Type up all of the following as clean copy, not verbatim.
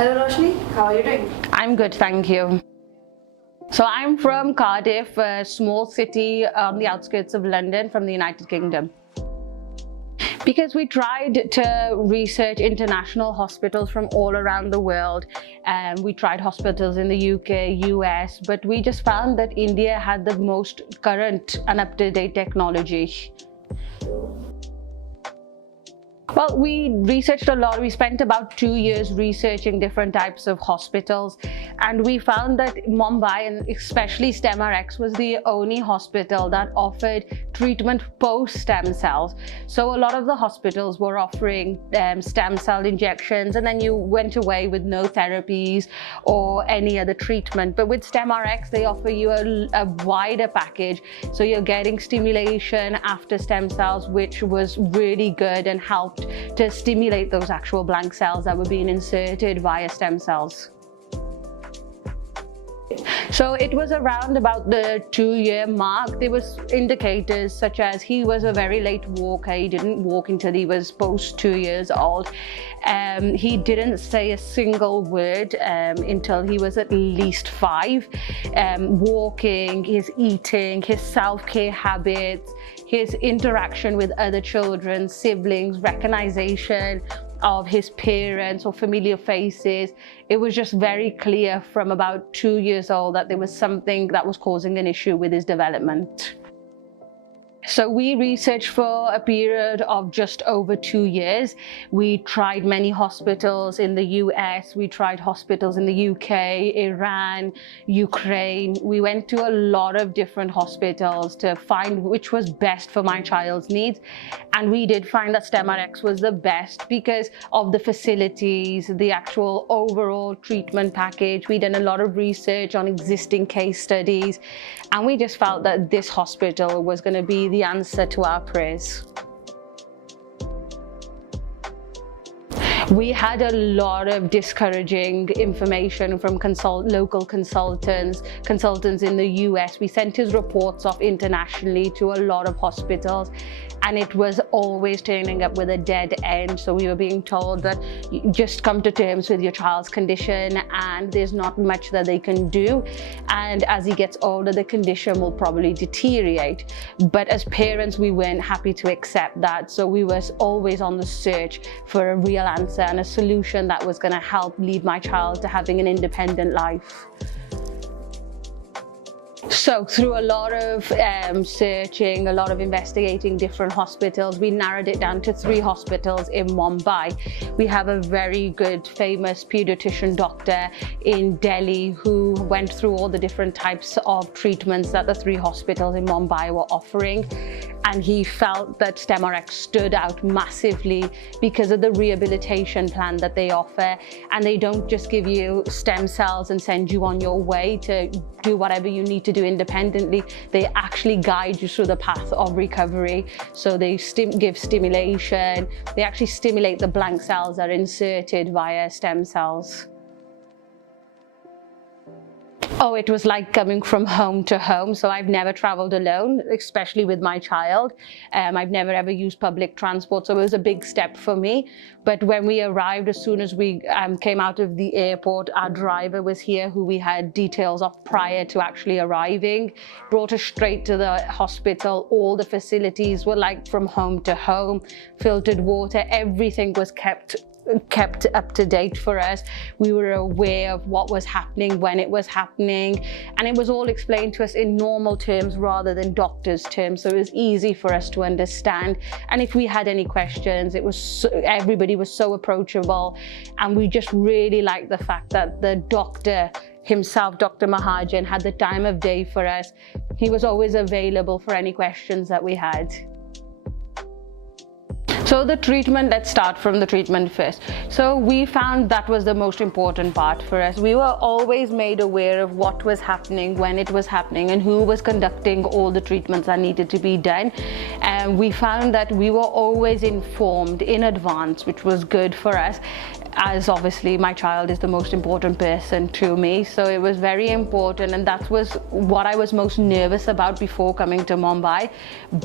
Hello Roshni, how are you doing? I'm good, thank you. So I'm from Cardiff, a small city on the outskirts of London from the United Kingdom. Because we tried to research international hospitals from all around the world, and we tried hospitals in the UK, US, but we just found that India had the most current and up-to-date technology. Well, we researched a lot. We spent about 2 years researching different types of hospitals, and we found that Mumbai, and especially StemRx, was the only hospital that offered treatment post-stem cells. So a lot of the hospitals were offering stem cell injections, and then you went away with no therapies or any other treatment. But with StemRx, they offer you a wider package. So you're getting stimulation after stem cells, which was really good and helped to stimulate those actual blank cells that were being inserted via stem cells. So it was around about the 2-year mark. There was indicators such as he was a very late walker. He didn't walk until he was post 2 years old. He didn't say a single word until he was at least 5. Walking, his eating, his self-care habits, his interaction with other children, siblings, recognition of his parents or familiar faces. It was just very clear from about 2 years old that there was something that was causing an issue with his development. So we researched for a period of just over 2 years. We tried many hospitals in the US, we tried hospitals in the UK, Iran, Ukraine. We went to a lot of different hospitals to find which was best for my child's needs. And we did find that StemRx was the best because of the facilities, the actual overall treatment package. We did a lot of research on existing case studies, and we just felt that this hospital was going to be the answer to our prayers. We had a lot of discouraging information from local consultants in the US. We sent his reports off internationally to a lot of hospitals, and it was always turning up with a dead end. So we were being told that you just come to terms with your child's condition and there's not much that they can do. And as he gets older, the condition will probably deteriorate. But as parents, we weren't happy to accept that. So we were always on the search for a real answer and a solution that was going to help lead my child to having an independent life. So through a lot of searching, a lot of investigating different hospitals, we narrowed it down to 3 hospitals in Mumbai. We have a very good, famous pediatrician doctor in Delhi who went through all the different types of treatments that the 3 hospitals in Mumbai were offering. And he felt that StemRx stood out massively because of the rehabilitation plan that they offer. And they don't just give you stem cells and send you on your way to do whatever you need to do independently. They actually guide you through the path of recovery. So they give stimulation. They actually stimulate the blank cells that are inserted via stem cells. Oh, it was like coming from home to home. So I've never traveled alone, especially with my child. I've never ever used public transport, so it was a big step for me. But when we arrived, as soon as we came out of the airport, our driver was here, who we had details of prior to actually arriving, brought us straight to the hospital. All the facilities were like from home to home, filtered water, everything was kept up to date for us. We were aware of what was happening when it was happening, and it was all explained to us in normal terms rather than doctor's terms, so it was easy for us to understand. And if we had any questions, everybody was so approachable, and we just really liked the fact that the doctor himself, Dr. Mahajan, had the time of day for us. He was always available for any questions that we had. So the treatment, let's start from the treatment first. So we found that was the most important part for us. We were always made aware of what was happening, when it was happening, and who was conducting all the treatments that needed to be done. And we found that we were always informed in advance, which was good for us. as obviously my child is the most important person to me. So it was very important, and that was what I was most nervous about before coming to Mumbai.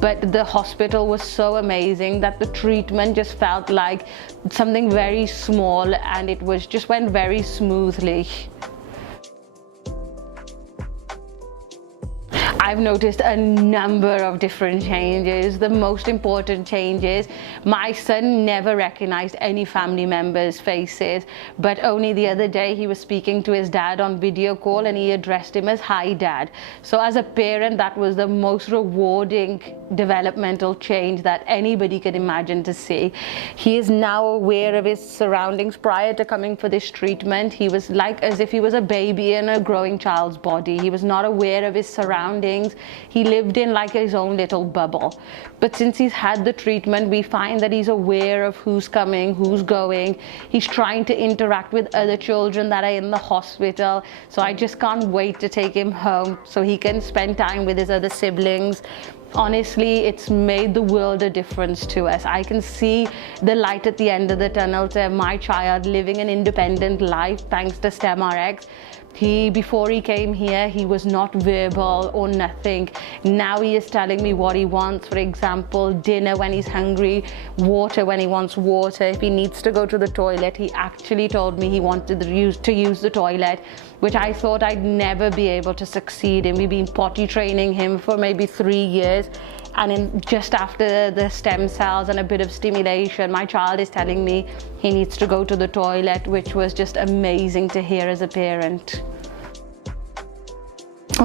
But the hospital was so amazing that the treatment just felt like something very small, and it was just went very smoothly. I've noticed a number of different changes. The most important change is my son never recognized any family members' faces, but only the other day he was speaking to his dad on video call and he addressed him as "Hi Dad." So as a parent, that was the most rewarding developmental change that anybody could imagine to see. He is now aware of his surroundings. Prior to coming for this treatment, he was like as if he was a baby in a growing child's body. He was not aware of his surroundings. He lived in like his own little bubble. But since he's had the treatment, we find that he's aware of who's coming, who's going. He's trying to interact with other children that are in the hospital. So I just can't wait to take him home so he can spend time with his other siblings. Honestly, it's made the world a difference to us. I can see the light at the end of the tunnel to my child living an independent life thanks to StemRx. Before he came here, he was not verbal or nothing. Now he is telling me what he wants. For example, dinner when he's hungry, water when he wants water. If he needs to go to the toilet, he actually told me he wanted to use the toilet, which I thought I'd never be able to succeed in. We've been potty training him for maybe 3 years. And just after the stem cells and a bit of stimulation, my child is telling me he needs to go to the toilet, which was just amazing to hear as a parent.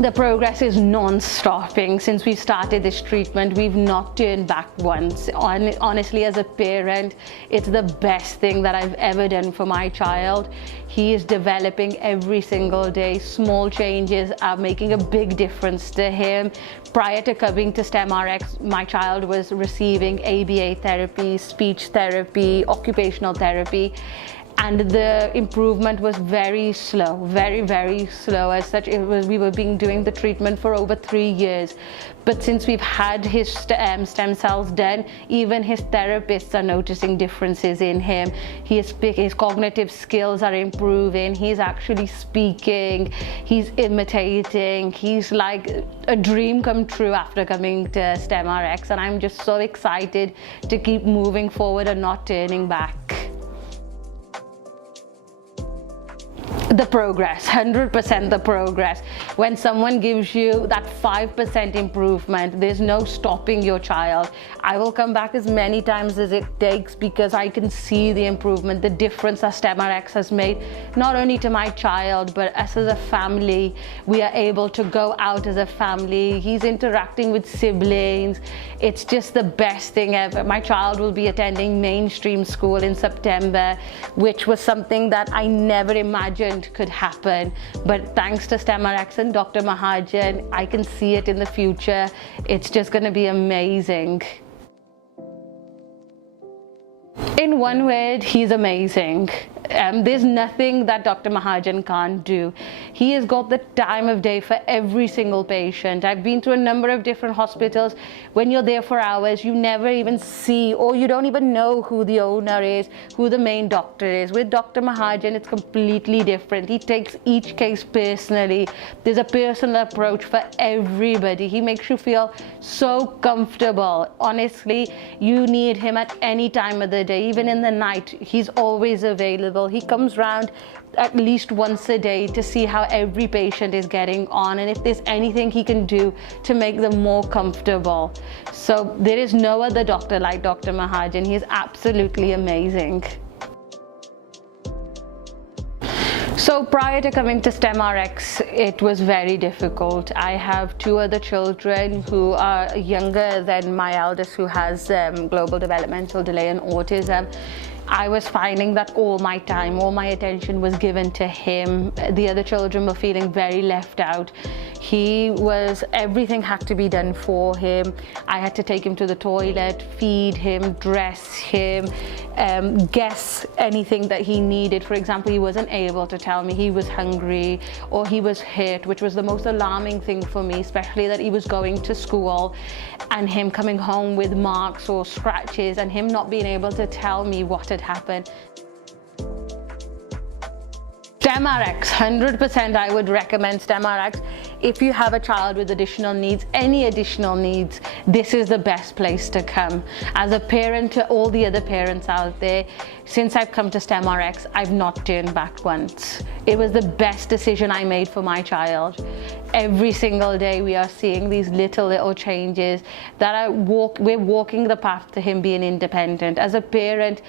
The progress is non-stopping. Since we started this treatment, we've not turned back once. Honestly, as a parent, it's the best thing that I've ever done for my child. He is developing every single day. Small changes are making a big difference to him. Prior to coming to StemRx, my child was receiving ABA therapy, speech therapy, occupational therapy. And the improvement was very slow, very, very slow. As such, we were doing the treatment for over 3 years. But since we've had his stem cells done, even his therapists are noticing differences in him. His cognitive skills are improving. He's actually speaking. He's imitating. He's like a dream come true after coming to StemRx. And I'm just so excited to keep moving forward and not turning back. The progress, 100% the progress. When someone gives you that 5% improvement, there's no stopping your child. I will come back as many times as it takes because I can see the improvement, the difference that StemRx has made, not only to my child, but us as a family. We are able to go out as a family. He's interacting with siblings. It's just the best thing ever. My child will be attending mainstream school in September, which was something that I never imagined could happen, but thanks to StemRx and Dr. Mahajan, I can see it in the future. It's just going to be amazing. In one word, he's amazing. There's nothing that Dr. Mahajan can't do. He has got the time of day for every single patient. I've been to a number of different hospitals. When you're there for hours, you never even see, or you don't even know who the owner is, who the main doctor is. With Dr. Mahajan, it's completely different. He takes each case personally. There's a personal approach for everybody. He makes you feel so comfortable. Honestly, you need him at any time of the day, even in the night. He's always available. He comes round at least once a day to see how every patient is getting on and if there's anything he can do to make them more comfortable. So there is no other doctor like Dr. Mahajan. He is absolutely amazing. So prior to coming to StemRx, it was very difficult. I have 2 other children who are younger than my eldest, who has global developmental delay and autism. I was finding that all my time, all my attention was given to him. The other children were feeling very left out. Everything had to be done for him. I had to take him to the toilet, feed him, dress him, guess anything that he needed. For example, he wasn't able to tell me he was hungry or he was hurt, which was the most alarming thing for me, especially that he was going to school and him coming home with marks or scratches and him not being able to tell me what had happened. StemRx, 100% I would recommend StemRx. If you have a child with additional needs, any additional needs, this is the best place to come. As a parent to all the other parents out there, since I've come to StemRx, I've not turned back once. It was the best decision I made for my child. Every single day we are seeing these little changes that we're walking the path to him being independent. As a parent,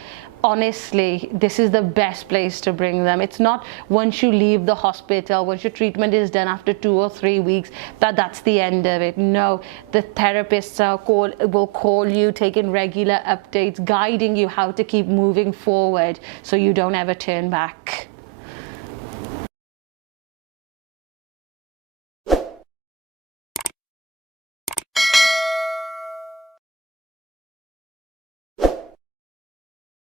honestly, this is the best place to bring them. It's not once you leave the hospital, once your treatment is done after 2 or 3 weeks, that's the end of it. No, the therapists will call you, taking regular updates, guiding you how to keep moving forward so you don't ever turn back.